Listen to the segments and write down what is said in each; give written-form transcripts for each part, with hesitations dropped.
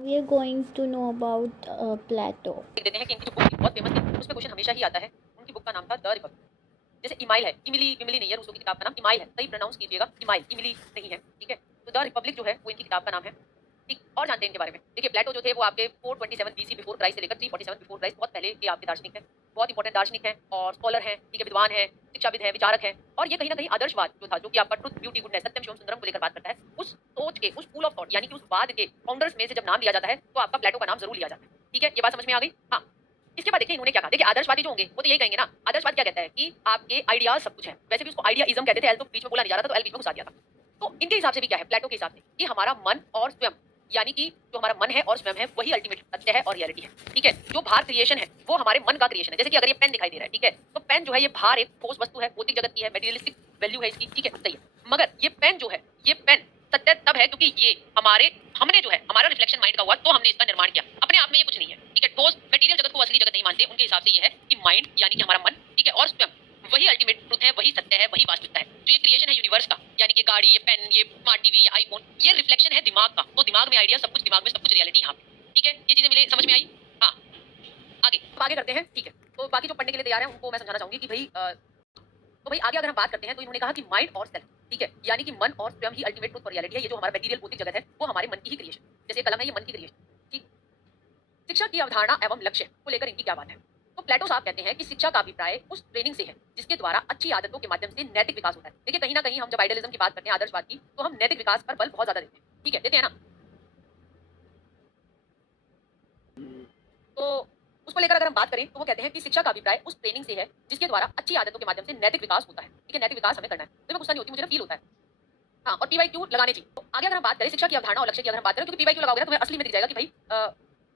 We are going to know about Plato. लिख देते हैं कि इनकी जो बुक थी बहुत फेमस थी, उसमें क्वेश्चन हमेशा ही आता है। उनकी बुक का नाम था द रिपब्लिक। जैसे इमाइल है, इमिली इमिली नहीं है, रूसो की किताब का नाम इमाइल है, सही प्रोनाउंस कीजिएगा, इमाइल, इमिली नहीं है, ठीक है। तो द रिपब्लिक जो है वो इनकी किताब का नाम है, ठीक। और जानते हैं इनके बारे में, देखिए प्लेटो जो थे वो आपके 427 बीसी बिफोर क्राइस्ट से लेकर 347 बिफोर क्राइस्ट, बहुत पहले के आपके दार्शनिक हैं, बहुत इंपॉर्टेंट दार्शनिक हैं और स्कॉलर हैं, ठीक है, विद्वान हैं, शिक्षाविद हैं, विचारक हैं। और ये कहीं ना कहीं आदर्शवाद जो था, जो कि आपका ट्रुथ ब्यूटी गुडनेस सत्यम शिवम सुंदरम को लेकर बात करता है, उस सोच के, उस स्कूल ऑफ थॉट यानी कि उस वाद के फाउंडर्स में से जब नाम लिया जाता है तो आपका प्लेटो का नाम जरूर लिया जाता है, ठीक है। ये बात समझ में आ गई? हाँ। इसके बाद देखिए इन्होंने क्या कहा, देखिए आदर्शवादी जो होंगे वो तो यही कहेंगे ना, आदर्शवाद क्या कहता है कि आपके आइडियाज सब कुछ है, वैसे भी उसको आइडियाइज्म कहते थे, एल तो बीच में बोला नहीं जा रहा था तो एल बीच में घुसा दिया था। तो इनके हिसाब से भी क्या है, प्लेटो के हिसाब से, कि हमारा मन और स्वयं, यानी कि जो हमारा मन है और स्वयं है वही अल्टीमेट सत्य है और रियलिटी है, ठीक है। जो बाहर क्रिएशन है वो हमारे मन का क्रिएशन है। जैसे कि अगर ये पेन दिखाई दे रहा है, ठीक है, तो पेन जो है ये बाहर एक ठोस वस्तु है, भौतिक जगत की है, मेटीरियलिस्टिक वैल्यू है इसकी, ठीक है, सही है। मगर ये पेन जो है, ये पेन सत्य तब है क्योंकि ये हमने जो है हमारा रिफ्लेक्शन माइंड का हुआ तो हमने इसका निर्माण किया, अपने आप में ये कुछ नहीं है, ठीक है। ठोस मटेरियल जगत को असली जगत नहीं मानते, उनके हिसाब से ये है कि माइंड यानी कि हमारा मन, ठीक है, और स्वयं वही अल्टीमेट ट्रुथ है, वही सत्य है, वही वास्तविकता है। जो ये क्रिएशन है यूनिवर्स का, यानी कि गाड़ी, ये पेन, ये स्मार्ट टीवी, ये आईफोन, ये रिफ्लेक्शन है दिमाग का। तो दिमाग में आइडिया, सब कुछ दिमाग में, सब कुछ रियलिटी यहाँ पे, ठीक है। ये चीजें मिले, समझ में आई? हाँ, आगे करते हैं, ठीक है। तो बाकी जो पढ़ने के लिए तैयार है उनको मैं समझाना चाहूंगी कि भाई तो भाई आगे अगर हम बात करते हैं तो इन्होंने कहा कि माइंड और सेल्फ, ठीक है, यानी कि मन और स्वयं ही अल्टीमेट ट्रुथ और रियलिटी है। ये जो हमारा मटेरियल भौतिक जगत है वो हमारे मन की ही क्रिएशन, जैसे कलम है ये मन की क्रिएशन, ठीक। शिक्षा की अवधारणा एवं लक्ष्य को लेकर इनकी क्या बात है? तो प्लेटो साहब कहते हैं कि शिक्षा का अभिप्राय उस ट्रेनिंग से है जिसके द्वारा अच्छी आदतों के माध्यम से नैतिक विकास होता है। देखिए कहीं ना कहीं हम जब आइडियलिज्म की बात करते हैं, आदर्शवाद की, तो हम नैतिक विकास पर बल बहुत ज्यादा देते हैं, ठीक है, देते हैं ना। तो उसको लेकर अगर हम बात करें तो वो कहते हैं कि शिक्षा का अभिप्राय उस ट्रेनिंग से है जिसके द्वारा अच्छी आदतों के माध्यम से नैतिक विकास होता है, ठीक है। नैतिक विकास हमें करना है तो मैं गुस्सा नहीं होती, मुझे ना फील होता है। हाँ, और पीवाईक्यू लगाने चाहिए। तो आगे अगर हम बात करें शिक्षा की अवधारणा और लक्ष्य की, अगर हम बात करें, क्योंकि पीवाईक्यू लगाओगे ना तुम्हें असली में दिख जाएगा कि भाई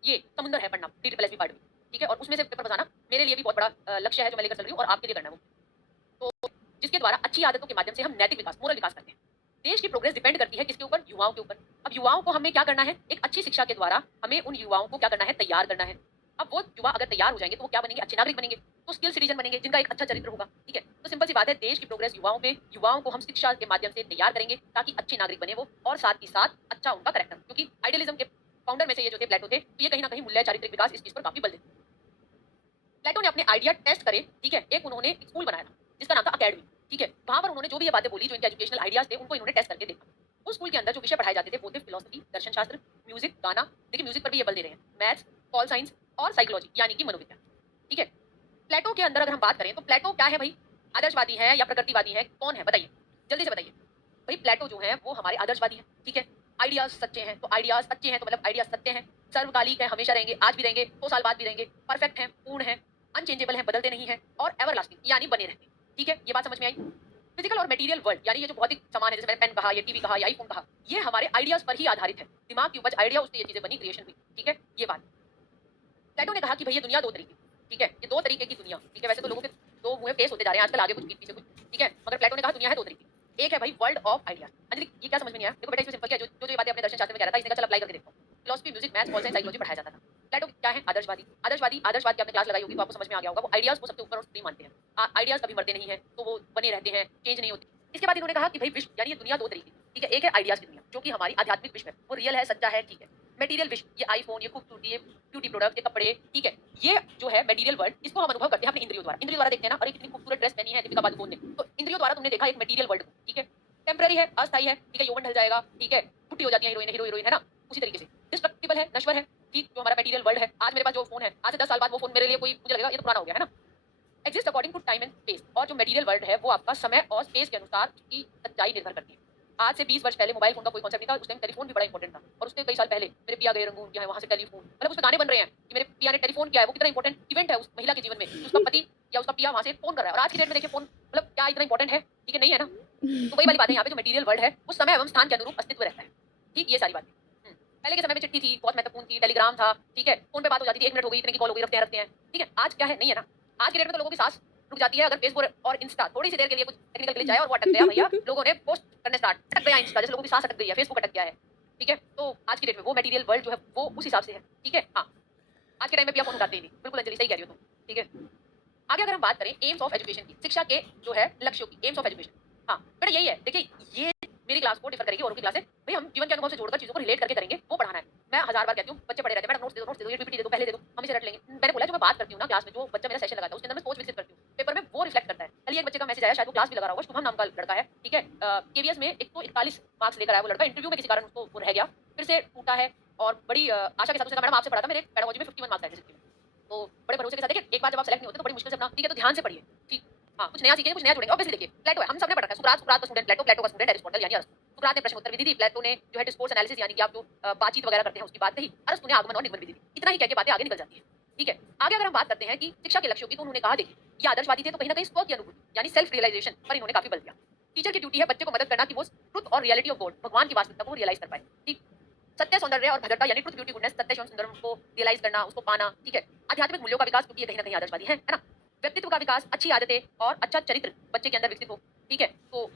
ये समुंदर है पढ़ना, TSSB पार्ट में, ठीक है, और उसमें से पेपर बचाना मेरे लिए भी बहुत बड़ा लक्ष्य है जो मैं लेकर चल रही हूँ और आपके लिए करना है वो। तो जिसके द्वारा अच्छी आदतों के माध्यम से हम नैतिक विकास, मोरल विकास करते हैं। देश की प्रोग्रेस डिपेंड करती है किसके ऊपर? युवाओं के ऊपर। अब युवाओं को हमें क्या करना है? एक अच्छी शिक्षा के द्वारा हमें उन युवाओं को क्या करना है? तैयार करना है। अब वो युवा अगर तैयार हो जाएंगे तो वो क्या बनेंगे? अच्छे नागरिक बनेंगे, तो स्किल सिटीजन बनेंगे जिनका एक अच्छा चरित्र होगा, ठीक है। तो सिंपल सी बात है, देश की प्रोग्रेस युवाओं पे, युवाओं को हम शिक्षा के माध्यम से तैयार करेंगे ताकि अच्छे नागरिक बने वो, और साथ ही साथ अच्छा उनका करेक्टर, क्योंकि आइडियलिज्म के फाउंडर में से ये जो थे प्लेटो थे, तो ये कहीं ना कहीं मूल्य चारित्रिक विकास इस चीज पर काफी बल देते। प्लेटो ने अपने आइडिया टेस्ट करे, ठीक है, एक उन्होंने स्कूल बनाया था जिसका नाम था अकेडमी, ठीक है। वहां पर उन्होंने जो भी ये बातें बोली, जो इनके एजुकेशनल आइडियाज थे, उनको इन्होंने टेस्ट करके देखा। उस स्कूल के अंदर जो विषय पढ़ाए जाते थे वो थे फिलोसफी, दर्शन शास्त्र, म्यूजिक, गाना, देखिए म्यूजिक पर भी ये बल दे रहे हैं, मैथ्स, पॉल साइंस और साइकोलॉजी यानी कि मनोविज्ञान, ठीक है। प्लेटो के अंदर अगर हम बात करें तो प्लेटो क्या है भाई? आदर्शवादी है या प्रकृतिवादी है? कौन है बताइए, जल्दी से बताइए। भाई प्लेटो जो है वो हमारे आदर्शवादी है, ठीक है। आइडियाज सच्चे हैं तो आइडियाज अच्छे हैं तो मतलब आइडियाज सत्य हैं, सर्वकालिक है, हमेशा रहेंगे, आज भी रहेंगे, 100 साल बाद भी रहेंगे, परफेक्ट हैं, पूर्ण हैं, अनचेंजेबल हैं, बदलते नहीं हैं, और एवरलास्टिंग यानी बने रहते हैं, ठीक है। ये बात समझ में आई? फिजिकल और मटेरियल वर्ल्ड यानी ये जो भौतिक सामान है, जैसे मैंने पेन कहा, ये टीवी कहा, या आईफोन कहा, ये हमारे आइडियाज पर ही आधारित है। दिमाग की उपज आइडिया, उससे ये चीजें बनी, क्रिएशन हुई, ठीक है। ये बात प्लेटो ने कहा कि भैया दुनिया दो तरीके, ठीक है, ये दो तरीके की दुनिया, ठीक है। वैसे तो लोगों के दो मुंह फेस होते जा रहे हैं आजकल, आगे कुछ पीछे कुछ, ठीक है, मगर प्लेटो ने कहा दुनिया है दो तरीके। एक है भाई वर्ल्ड ऑफ आइडिया। अंजलि ये क्या समझ में नहीं आया? देखो बेटा इसमें सिंपल क्या है, जो जो ये बातें अपने दर्शन शास्त्र में कह रहा था, इसने कहा चल अप्लाई करके देखो। Philosophy, music, maths, pol science, psychology पढ़ाया जाता था। प्लेटो क्या है? आदर्शवादी। आदर्शवाद की आपने क्लास लगाई होगी तो आपको समझ में आ गया होगा, वो आइडियाज को सबसे ऊपर और सुप्रीम मानते हैं। आइडियाज कभी मरते नहीं है, तो वो बने रहते हैं, चेंज नहीं होते। इसके बाद इन्होंने कहा कि भाई विश्व यानी ये दुनिया दो तरीके, ठीक है। एक है आइडियाज की दुनिया जो कि हमारी आध्यात्मिक विश्व है, वो रियल है, सच्चा है, ठीक है। मटेरियल विश्व, ये आईफोन, ये खूबसूरती, ये ब्यूटी प्रोडक्ट, ये कपड़े, ठीक है, ये जो है मटेरियल वर्ल्ड, इसको हम अनुभव करते हैं अपने इंद्रियों द्वारा। इंद्रियों द्वारा देखते हैं ना, अरे कितनी खूबसूरत ड्रेस पहनी है दीपिका पादुकोण ने, तो इंद्रियों द्वारा तुमने देखा एक मटेरियल वर्ल्ड को, ठीक है। टेम्पररी है, अस्थायी है, ठीक है, यौवन ढल जाएगा, ठीक है, बुढ़ी हो जाती है हीरोइन हीरोइन है ना, उसी तरीके से डिस्ट्रक्टिबल है, नश्वर है, ठीक। जो हमारा मटेरियल वर्ल्ड है, आज मेरे पास जो फोन है, आज से 10 साल बाद वो फोन मेरे लिए कोई, मुझे लगेगा ये तो पुराना हो गया है ना। Exist according to time and space, और जो मटेरियल वर्ल्ड है वो आपका समय और स्पेस के अनुसार उसकी सच्चाई निर्भर करती है। आज से 20 वर्ष पहले मोबाइल फोन का कोई कॉन्सेप्ट नहीं था, उस टाइम टेलीफोन भी बड़ा इंपॉर्टेंट था, और उसके कई साल पहले मेरे पिया गए रंगून क्या है, वहां से टेलीफोन, मतलब उसमें गाने बन रहे हैं कि मेरे पिया ने टेलीफोन किया है, वो कितना इंपॉर्टेंट इवेंट है उस महिला के जीवन में, उसका पति या उसका पिया वहां से फोन कर रहा है। और आज की डेट में देखिए फोन मतलब क्या इतना इंपॉर्टेंट है, ठीक है, नहीं है ना। तो वही वाली बात है, यहाँ पे जो मटेरियल वर्ल्ड है वो समय एवं स्थान के अनुरूप अस्तित्व रहता है, ठीक। ये सारी बातें पहले के समय में चिट्ठी थी, बहुत महत्वपूर्ण थी, टेलीग्राम था, ठीक है, फोन पे बात हो जाती थी, 1 मिनट हो गई, इतने की कॉल हो गई, रखते हैं, ठीक है। आज क्या है, नहीं है ना। आज की डेट में तो लोगों की सांस रुक जाती है अगर फेसबुक और इंस्टा थोड़ी सी देर के लिए कुछ टेक्निकल ग्लिच आए और वो अटक गया भैया, लोगों ने पोस्ट करने स्टार्ट, अटक गया इंस्टा, जैसे लोगों की सांस अटक गई है, फेसबुक अटक गया है, ठीक है। तो आज की डेट में वो मटेरियल वर्ल्ड जो है वो उस हिसाब से है, ठीक है। हाँ, आज के टाइम में भी आप फोन उठाते ही नहीं, बिल्कुल अंजलि सही कह रही हो तुम, ठीक है। आगे अगर हम बात करें एम्स ऑफ एजुकेशन की, शिक्षा के जो है लक्ष्यों की, एम्स ऑफ एजुकेशन, हाँ बेटा यही है। देखिए ये मेरी क्लास को डिफर करेगी औरों की क्लास से। भाई हम जीवन के अनुभव से जोड़कर चीजों को रिलेट करके करेंगे, वो पढ़ाना है। मैं हजार बार कहती हूँ, बच्चे पढ़े रहते हैं, मैडम नोट्स दे दो, ये पीपीटी दे दो, पहले दे दो, हम इसे रट लेंगे। मैंने बोला जो मैं बात करती हूँ ना क्लास में, जो बच्चा मेरा सेशन लगाता है उसके अंदर मैं सोच विकसित करती हूँ, पेपर में वो रिफ्लेक्ट करता है। कल ही एक बच्चे का मैसेज आया, शायद वो क्लास भी लगा रहा होगा, शुभम नाम का लड़का है, ठीक है, केवीएस में 141 मार्क्स लेकर आया वो लड़का, इंटरव्यू में किसी कारण उसको वो रह गया, फिर से टूटा है और बड़ी आशा के साथ उसने कहा मैडम आपसे पढ़ा था, मेरे पेडागोजी में 51 मार्क्स आए थे 60 में। तो बड़े भरोसे के साथ देखिए, एक बार जब आप सेलेक्ट नहीं होते तो बड़ी मुश्किल से अपना, ठीक है, तो ध्यान से पढ़िए, ठीक। हाँ, कुछ नया सीखेंगे, कुछ नया जुड़ेंगे। ऑब्वियसली देखिए, प्लेटो है, हम सबने पढ़ा है, सुकरात का स्टूडेंट प्लेटो, प्लेटो का स्टूडेंट एरिस्टोटल यानी अरस्तु। सुकरात ने प्रश्न उत्तर विधि दी, प्लेटो ने जो है डिस्कोर्स एनालिसिस यानी कि आप जो बातचीत वगैरह करते हैं उसकी बात कही, अरस्तु ने आगमन और निगमन विधि दी। इतना ही कह के बातें आगे निकल जाती है, ठीक है। आगे अगर हम बात करते हैं कि शिक्षा के लक्ष्यों की, तो उन्होंने कहा देखिए, ये आदर्शवादी थे तो कहीं ना कहीं स्व की अनुभूति यानी सेल्फ रियलाइजेशन पर इन्होंने काफी बल दिया। टीचर की ड्यूटी है बच्चे को मदद करना कि वो ट्रुथ और रियलिटी ऑफ गॉड, भगवान की वास्तविकता को रियलाइज कर पाए, ठीक। सत्य सौंदर्य और भद्रता यानी ट्रुथ ब्यूटी गुडनेस, सत्य एवं सुंदर को रियलाइज करना, उसको पाना, ठीक है। आध्यात्मिक मूल्यों का विकास, क्योंकि ये कहीं ना कहीं आदर्शवादी है ना। व्यक्तित्व का विकास, अच्छी आदतें और अच्छा चरित्र बच्चे के अंदर विकसित हो, ठीक है। तो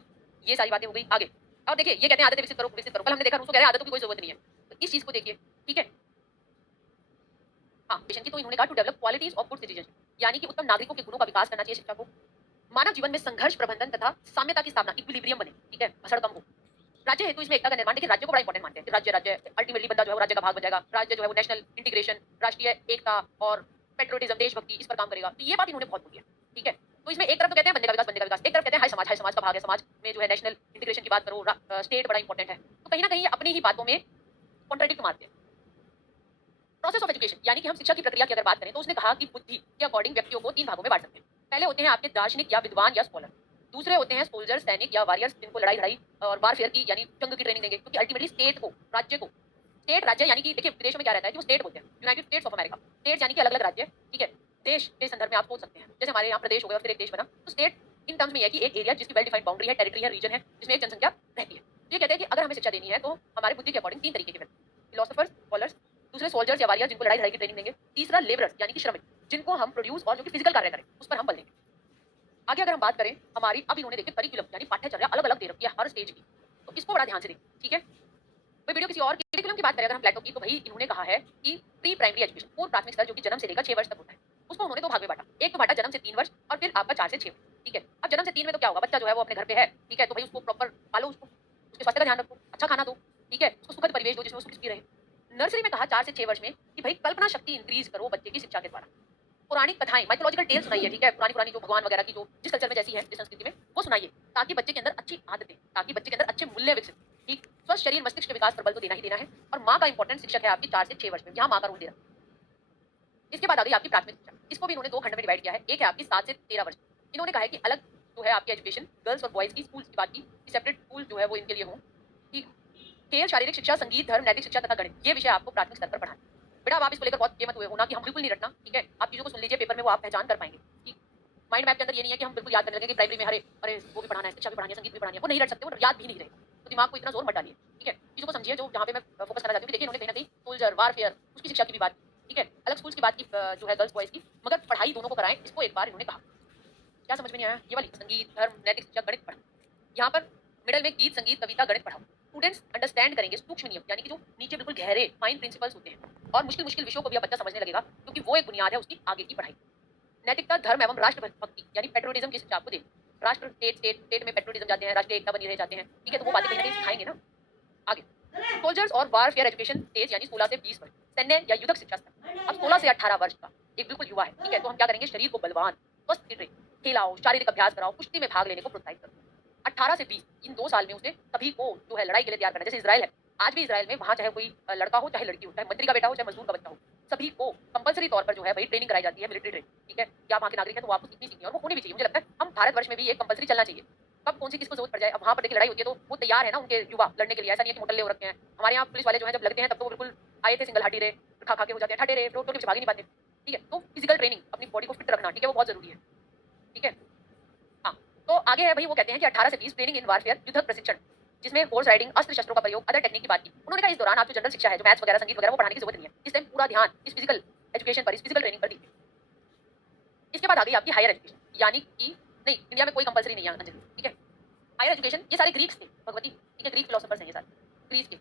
ये सारी बातें हो गई। आगे और देखिए, ये कहते हैं आदतें विकसित करो, विकसित करो। कल हमने देखा रूसो कह रहे हैं आदतों की कोई जरूरत नहीं है, तो इस चीज को देखिए, ठीक है। हाँ, मिशन की तो इन्होंने कहा to develop qualities of good citizenship यानी कि उत्तम नागरिकों के गुणों का विकास करना चाहिए शिक्षा को। मानव जीवन में संघर्ष प्रबंधन तथा साम्यता की स्थापना, इक्विलिब्रियम बने, ठीक है, भसड़ कम हो। राज्य हेतु इसमें एकता का निर्माण, देखिए राज्य को बड़ा इंपॉर्टेंट मानते हैं, राज्य राज्य अल्टीमेटली बंदा जो है वो राज्य का भाग बन जाएगा, राज्य जो है वो नेशनल इंटीग्रेशन, राष्ट्रीय एकता और पेट्रियोटिज्म, देशभक्ति, इस पर काम करेगा। तो ये बात इन्होंने बहुत बोली है, ठीक है। तो इसमें एक तरफ तो कहते हैं बंदे का विकास, बंदे का विकास, एक तरफ कहते हैं हाय समाज का भाग है, समाज में जो है नेशनल इंटीग्रेशन की बात करो, स्टेट बड़ा इंपॉर्टेंट है। तो कहीं ना कहीं अपनी ही बातों में कॉन्ट्राडिक्ट मारते हैं। प्रोसेस ऑफ एजुकेशन यानी कि हम शिक्षा की प्रक्रिया की अगर बात करें तो उसने कहा कि बुद्धि के अकॉर्डिंग व्यक्तियों को 3 भागों में बांट सकते हैं। पहले होते हैं आपके दार्शनिक या विद्वान या स्कॉलर, दूसरे होते हैं सोल्जर, सैनिक या वॉरियर्स, जिनको लड़ाई और वारफेयर की यानी जंग की ट्रेनिंग देंगे, क्योंकि अल्टीमेटली स्टेट को, राज्य को, स्टेट राज्य यानी कि देखिए विदेशों में क्या रहता है कि वो स्टेट बोलते हैं, United states of America, state यानी कि अलग अलग राज्य, ठीक है। देश के संदर्भ में आप सोच सकते हैं, जैसे हमारे यहाँ प्रदेश हो गया फिर एक देश बना, तो स्टेट इन टर्म्स में है कि एक एरिया जिसकी वेल डिफाइंड बाउंड्री है, टेरिटरी है, रीजन है, जिसमें एक जनसंख्या रहती है। तो ये कहते हैं कि अगर हमें शिक्षा देनी है तो हमारे बुद्धि के अकॉर्डिंग 3 तरीके के फिलोसफर्स, स्कॉलर्स, दूसरे सोल्जर्स या वॉरियर्स जिनको लड़ाई की ट्रेनिंग देंगे, तीसरा लेबरर्स यानी कि श्रमिक जिनको हम प्रोड्यूस और जो कि फिजिकल कार्य करें उस पर हम बल देंगे। आगे अगर हम बात करें हमारी, अब इन्होंने देखिए करिकुलम यानी पाठ्यचर्या अलग अलग दे रखी है हर स्टेज की, तो इसको बड़ा ध्यान से देखें, ठीक है। कोई वीडियो किसी और करिकुलम की बात करें अगर हम प्लेटो की, तो भाई इन्होंने कहा है कि प्री प्राइमरी एजुकेशन, पूर्व प्राथमिक स्तर जो कि जन्म से लेकर 6 वर्ष तक होता है, उसको उन्होंने 2 भाग में बांटा। एक तो बांटा जन्म से 3 वर्ष और फिर आपका 4 से 6 वर्ष, ठीक है। अब जन्म से 3 में तो क्या होगा, बच्चा जो है वो अपने घर पे है, ठीक है, तो भाई उसको प्रॉपर पालो, उसको उसके स्वास्थ्य का ध्यान रखो, अच्छा खाना दो, ठीक है, उसको सुखद परिवेश दो जिसमें वो सुखी रहे। नर्सरी में कहा 4 से 6 वर्ष में कि भाई कल्पना शक्ति इंक्रीज करो बच्चे की शिक्षा के द्वारा, पौराणिक कथाएं, माइथोलॉजिकल टेल सुनाइए, ठीक है, पुरानी पुरानी जो भगवान वगैरह की जो जिस कल्चर में जैसी है, जिस संस्कृति में, वो सुनाइए, ताकि बच्चे के अंदर अच्छी आदतें, ताकि बच्चे के अंदर अच्छे मूल्य विकसित, ठीक। स्वस्थ शरीर मस्तिष्क के विकास पर बल तो देना ही देना है। और माँ का इंपॉर्टेंट शिक्षक है आपकी 4 से 6 वर्ष में, यहाँ माँ का रोल दे रहा है। इसके बाद आ गई आपकी प्राथमिक शिक्षा, इसको भी इन्होंने 2 खंड में डिवाइड किया है। एक है आपकी 7 से 13 वर्ष, इन्होंने कहा है कि अलग जो है आपकी एजुकेशन गर्ल्स और बॉयज की स्कूल की बात की, सेपरेट स्कूल जो है वो इनके लिए हो, ठीक। खेल, शारीरिक शिक्षा, संगीत, धर्म, नैतिक शिक्षा तथा गणित, ये विषय आपको प्राथमिक स्तर पर पढ़ाना। बेटा अब आप इसको लेकर बहुत ये मत हुए होना कि हम बिल्कुल नहीं रटना, ठीक है। आप चीजों को सुन लीजिए, पेपर में वो आप पहचान कर पाएंगे, ठीक। माइंड मैप के अंदर ये नहीं है कि हम बिल्कुल याद करने लगे कि प्राइमरी में अरे अरे वो भी पढ़ाना है, शिक्षा भी पढ़ानी है, संगीत भी पढ़ानी है, वो नहीं रट सकते, वो याद भी नहीं रहेगा। तो दिमाग को इतना जोर मत डालिए, ठीक है। चीजों को समझिए, जो जहाँ पे मैं फोकस करना चाहती हूँ। देखिए इन्होंने कहीं ना कहीं सोल्जर, वारफेयर, उसकी शिक्षा की भी बात की, ठीक है, अलग स्कूल्स की बात की जो है गर्ल्स बॉयज की, मगर पढ़ाई दोनों को कराएं, इसको एक बार इन्होंने कहा। क्या समझ में नहीं आया? ये वाली संगीत, धर्म, नैतिक शिक्षा, गणित पढ़ाओ। यहाँ पर मिडल में गीत, संगीत, कविता, गणित पढ़ाओ। स्टूडेंट्स अंडरस्टैंड करेंगे सूक्ष्म नियम यानी कि जो नीचे बिल्कुल गहरे फाइन प्रिंसिपल्स होते हैं, और मुश्किल मुश्किल विषयों को भी अब बच्चा समझने लगेगा, क्योंकि वो एक बुनियाद है उसकी आगे की पढ़ाई। नैतिकता, धर्म एवं राष्ट्र भक्ति यानी पेट्रियोटिज्म की शिक्षा आपको दे। राष्ट्र स्टेट में पेट्रियोटिज्म जाते हैं, राष्ट्रीय एकता बनी रह जाते हैं, ठीक है, तो वो बातें कहीं ना कहीं सिखाएंगे ना आगे। सोल्जर्स और वारफेयर एजुकेशन स्टेज यानी 16 से 20 वर्ष, सैन्य या युद्धक शिक्षा स्तर अब 16 से 18 वर्ष का एक बिल्कुल युवा है, ठीक है। तो हम क्या करेंगे, शरीर को बलवान, स्वस्थ रहे, खिलाओ, शारीरिक अभ्यास कराओ, कुश्ती में भाग लेने को प्रोत्साहित करो। 18 से 20 इन 2 साल में उसे सभी को जो है लड़ाई के लिए तैयार करना। जैसे इजराइल है, आज भी इजराइल में वहाँ चाहे कोई लड़का हो चाहे लड़की हो, चाहे मंत्री का बेटा हो चाहे मजदूर का बच्चा हो, सभी को कंपलसरी तौर पर जो है वही ट्रेनिंग कराई जाती है, मिलिट्री ट्रेनिंग, ठीक है। या वहाँ के नागरिक है तो आपको कितनी सीखनी है, और वो होनी भी चाहिए। मुझे लगता है हम भारतवर्ष में भी ये कंपलसरी चलना चाहिए। कब कौन सी किसको जरूरत पड़ जाए, अब वहाँ पर देखिए लड़ाई होती है तो वो तैयार है ना उनके युवा लड़ने के लिए, ऐसा नहीं है कि मोटल्ले हो रखे हैं। हमारे यहाँ पुलिस वाले जो है जब लगते हैं तब तो बिल्कुल आए थे सिंगल हाटी रहे, खा खा के हो जाते हैं, ठाटे रहे, रोड के भाग ही नहीं पाते, ठीक है। तो फिजिकल ट्रेनिंग, अपनी बॉडी को फिट रखना, ठीक है, वो बहुत जरूरी है, ठीक है। हाँ, तो आगे है भाई, वो कहते हैं कि 18 से 20 ट्रेनिंग इन वारफेयर, युद्धक प्रशिक्षण, जिसमें हॉर्स राइडिंग, अस्त्र शस्त्रों का प्रयोग, अदर टेक्निक की बात की। उन्होंने कहा इस दौरान आप जो जनरल शिक्षा है, जो मैथ्स वगैरह, संगीत वगैरह, वो पढ़ाने की जरूरत नहीं है। इस टाइम पूरा ध्यान इस फिजिकल एजुकेशन पर, इस फिजिकल ट्रेनिंग पर दीजिए। इसके बाद आ गई आपकी हायर एजुकेशन, यानी कि नहीं, इंडिया में कोई कंपलसरी नहीं है अंजलि, ठीक है। हायर एजुकेशन, ये सारे ग्रीक्स थे, भगवती, ठीक है, ग्रीक फिलोसोफर्स हैं ये सारे, ग्रीस के।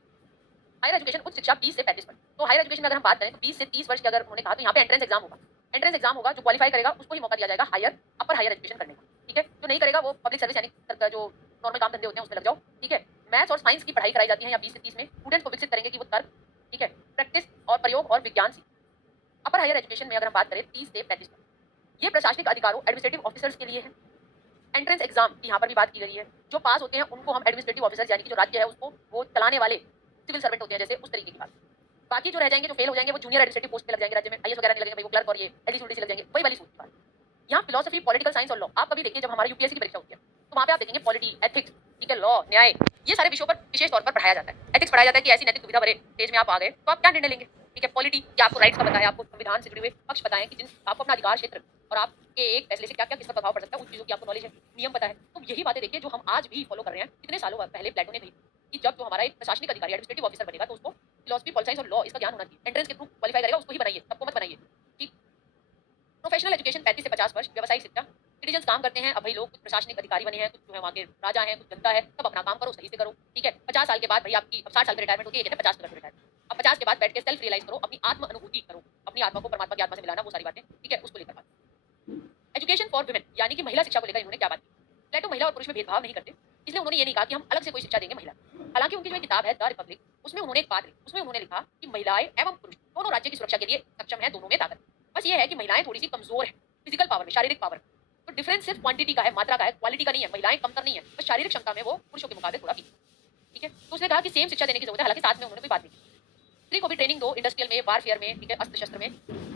हायर एजुकेशन उच्च शिक्षा 20 से 35 वर्ष। तो हायर एजुकेशन अगर हम बात करें तो 20 से 30 वर्ष की अगर उन्होंने कहा, तो यहाँ पे एंट्रेंस एग्जाम होगा। एंट्रेंस एग्जाम होगा, जो क्वालिफाई करेगा उसको ही मौका दिया जाएगा हायर अपर हायर एजुकेशन करने का, ठीक है। जो नहीं करेगा वो पब्लिक सर्विस यानी जो नॉर्मल काम धंधे होते हैं उसमें लग जाओ, ठीक है। मैथ्स और साइंस की पढ़ाई कराई जाती है या 20 से 30 में स्टूडेंट्स को विकसित करेंगे कि वो तर्क, ठीक है, प्रैक्टिस और प्रयोग और विज्ञान सीखें। अपर हायर एजुकेशन में अगर हम बात करें 30 से 35 तक, ये प्रशासनिक अधिकारों एडमिनिस्ट्रेटिव ऑफिसर्स के लिए है। एंट्रेंस एग्जाम की यहाँ पर भी बात की गई है, जो पास होते हैं उनको हम एडमिनिस्ट्रेटिव ऑफिसर्स यानी कि जो राज्य है उसको वो चलाने वाले सिविल सर्वेंट होते हैं, जैसे उस तरीके की बात। बाकी जो रह जाएंगे, जो फेल हो जाएंगे, वो जूनियर एडमिनिस्ट्रेटिव पोस्ट पे लग जाएंगे, राज्य में आईएएस वगैरह नहीं लगेंगे भाई, वो क्लर्क और ये एलडीसी से लग जाएंगे, वही वाली सोच की बात। यहाँ फिलोसफी, पॉलिटिकल साइंस और लॉ, आप कभी देखिए जब हमारी यूपीएससी की परीक्षा होती है तो वहाँ पे आप देखेंगे पॉलिटी, एथिक्स, ठीक है, लॉ, न्याय, ये सारे विषयों पर विशेष तौर पर पढ़ाया जाता है। एथिक्स पढ़ाया जाता है कि ऐसी नैतिक दुविधा भरे स्टेज में आप आ गए तो आप क्या निर्णय लेंगे, ठीक है। पॉलिटी क्या आपको राइट्स का पता है, आपको संविधान से जुड़े हुए पक्ष पता है कि जिन आपको अपना अधिकार क्षेत्र और आपके एक फैसले से क्या क्या किस पर प्रभाव पड़ सकता है, उन चीजों की आपको नॉलेज है, नियम पता है। तो यही बातें देखिए जो हम आज भी फॉलो कर रहे हैं। कितने सालों पहले प्लेटो ने कही कि जब जो हमारा एक प्रशासनिक अधिकारी एडमिनिस्ट्रेटिव ऑफिसर बनेगा तो उसको फिलोसफी, पॉलिटिक्स साइंस और लॉ इसका ज्ञान होना चाहिए। एंट्रेंस के थ्रू क्वालिफाई करेगा उसको ही बनाइए, सबको मत बनाइए, ठीक। प्रोफेशनल एजुकेशन 35 से 50 वर्ष, व्यवसायिक शिक्षा, सिटीजन्स काम करते हैं, अब भाई लोग कुछ प्रशासनिक अधिकारी बने हैं, कुछ जो है वहाँ के राजा हैं, कुछ जनता है, सब अपना काम करो, सही से करो, ठीक है। 50 साल के बाद भाई आपकी, अब 60 साल की रिटायरमेंट होती है, ये कहते हैं 50 कर रिटायरमेंट। अब 50 के बाद बैठ के सेल्फ रियलाइज करो, अपनी आत्म अनुभूति करो, अपनी आत्मा को परमात्मा की आत्मा से मिलाना, वो सारी बातें, ठीक है, उसको लेकर बात। एजुकेशन फॉर वुमेन यानी कि महिला शिक्षा को लेकर इन्होंने क्या बात की। प्लेटो महिला और पुरुष में भेदभाव नहीं करते, इसलिए उन्होंने ये नहीं कहा कि हम अलग से कोई शिक्षा देंगे महिला। हालांकि उनकी जो किताब है द रिपब्लिक, उसमें उन्होंने एक बात लिखी, उसमें उन्होंने लिखा कि महिलाएं एवं पुरुष दोनों राज्य की सुरक्षा के लिए सक्षम है, दोनों में ताकत। बस ये है कि महिलाएं थोड़ी सी कमजोर है फिजिकल पावर में, शारीरिक पावर। तो डिफरेंस सिर्फ क्वांटिटी का है, मात्रा का है, क्वालिटी का नहीं है। महिलाएं कमतर नहीं है, बस शारीरिक क्षमता में वो पुरुषों के मुकाबले थोड़ा पीछे, ठीक है। तो उसने कहा कि सेम शिक्षा देने की जरूरत है, हालांकि साथ में उन्होंने कोई बात नहीं की। स्त्री को भी ट्रेनिंग दो, इंडस्ट्रियल में, वारफेयर में, ठीक है, अस्त्र शस्त्र में।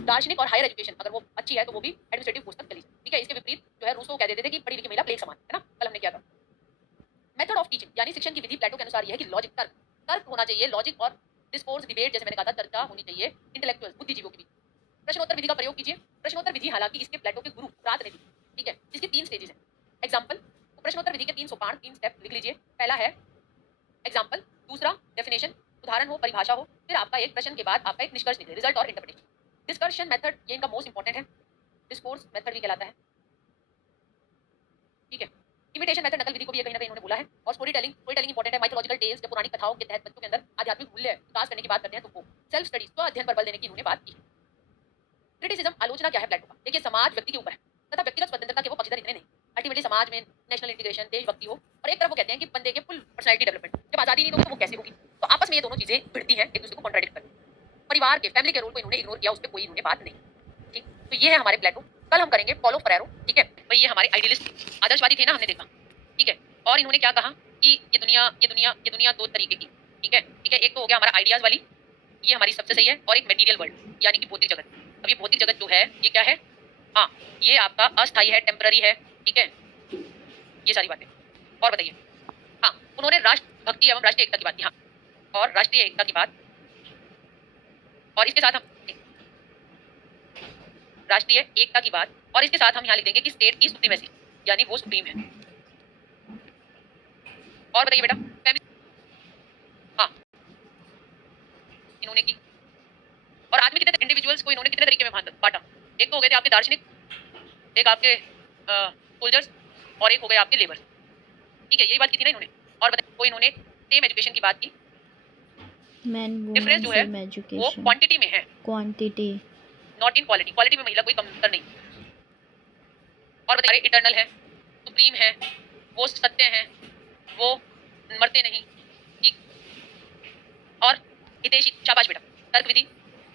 दार्शनिक और हायर एजुकेशन अगर वो अच्छी है तो वो भी एडमिनिस्ट्रेटिव पोस्ट तक चली, ठीक है। इसके विपरीत जो है रूसो कह देते थे कि पढ़ी लिखी महिला प्लेग समान है ना, कल हमने किया था। मेथड ऑफ टीचिंग यानी शिक्षण की विधि प्लेटो के अनुसार यह है कि लॉजिक, तर्क, तर्क होना चाहिए, लॉजिक और डिस्कोर्स, डिबेट, जैसे मैंने कहा था, चर्चा होनी चाहिए इंटेलेक्चुअल, बुद्धिजीवियों की भी। प्रश्नोत्तर विधि का प्रयोग कीजिए। प्रश्नोत्तर विधि हालांकि इसके प्लेटो के गुरु सुकरात ने दी, ठीक है, जिसकी 3 स्टेजेस हैं। एग्जांपल, तो प्रश्नोत्तर विधि के 3 सोपान, 3 स्टेप लिख लीजिए। पहला है एग्जांपल, दूसरा डेफिनेशन, उदाहरण हो, परिभाषा हो, फिर आपका एक प्रश्न के बाद आपका एक निष्कर्ष निकले, रिजल्ट और इंटरप्रिटेशन। डिस्कशन मेथड ये इनका मोस्ट इंपॉर्टेंट है, डिस्कोर्स मेथड भी कहलाता है, ठीक है। इमिटेशन मेथड, नकल विधि को भी ये कहीं ना कहीं इन्होंने बोला है। और story telling, story telling important है। माइथोलॉजिकल टेल्स, जब पौराणिक कथाओं के तहत बच्चों के अंदर आध्यात्मिक मूल्य विकास करने की बात करते हैं तो वो। सेल्फ स्टडी, स्व अध्ययन पर बल देने की इन्होंने बात की। क्रिटिसिज्म, आलोचना क्या है प्लेटो का। देखिए समाज व्यक्ति के ऊपर है तथा व्यक्तिगत स्वतंत्रता के वो पक्षधर इतने नहीं। अल्टीमेटली समाज में नेशनल इंटीग्रेशन, देशभक्ति हो, और एक तरफ वो कहते हैं कि बंदे के फुल पर्सनैलिटी डेवलपमेंट। जब आजादी नहीं होगी तो वो कैसे होगी। तो आपस में ये दोनों चीजें भिड़ती हैं, एक दूसरे को कॉन्ट्राडिक्ट करती हैं। परिवार के, फैमिली के रोल को इन्होंने इग्नोर किया, उस पर कोई इन्होंने बात नहीं, ठीक। तो ये है हमारे प्लेटो। कल हम करेंगे पॉलो फेरेरो, ठीक है भाई, ये हमारे आइडियलिस्ट आदर्शवादी थे ना, हमने देखा, ठीक है। और इन्होंने क्या कहा कि ये दुनिया दो तरीके की, ठीक है, ठीक है। एक तो हो गया हमारा आइडियाज वाली, ये हमारी सबसे सही है, और एक मटेरियल वर्ल्ड यानी कि भौतिक जगत। अब ये भौतिक जगत जो है ये क्या है, हाँ, ये आपका अस्थायी है, टेम्पररी है, ठीक है, ये सारी बातें। और बताइए, हाँ, उन्होंने राष्ट्र भक्ति एवं राष्ट्रीय एकता की बात की, हाँ, और राष्ट्रीय एकता की बात, और इसके साथ हम राष्ट्रीय एकता की बात, और इसके साथ हम यहाँ लिख देंगे कि स्टेट की सुप्रीमेसी यानी वो सुप्रीम है। और बताइए बेटा, फैमिली, हाँ, इन्होंने की। और आदमी कितने इंडिविजुअल्स को इन्होंने कितने तरीके में बांटा। एक तो हो गए थे आपके दार्शनिक, एक आपके सोल्जर्स, और एक हो गए आपके लेबर्स, ठीक है, यही बात की थी ना इन्होंने। और बताइए, वो इन्होंने सेम एजुकेशन की बात की। Men, डिफरेंस women, जो है same वो education. क्वांटिटी में है, Quantity. Not in quality. Quality में महिला कोई कमतर नहीं। और बताइए, इटर्नल है, सुप्रीम है, वो सत्य है, वो मरते नहीं, ठीक। और हितैषी, शाबाश बेटा, तर्क विधि,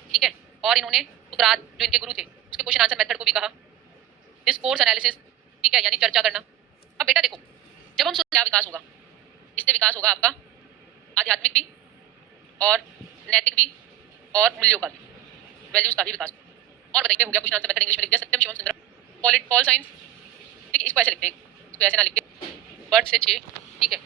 ठीक है। और इन्होंने सुकरात जो इनके गुरु थे उसके क्वेश्चन आंसर मेथड को भी कहा। डिस्कोर्स एनालिसिस, ठीक है, यानी चर्चा करना। अब बेटा देखो, जब हम सुनते क्या विकास होगा, इससे विकास होगा आपका आध्यात्मिक भी, और नैतिक भी, और मूल्यों का भी, वैल्यूज का भी विकास होगा। और बताइए, हो गया क्वेश्चन आंसर मेथड, इंग्लिश में लिख दिया, सत्यम शिवम सुंदरम। पॉल साइंस, ठीक है, इसको ऐसे लिखते हैं, इसको ऐसे ना लिख के, बर्थ से 6, ठीक है।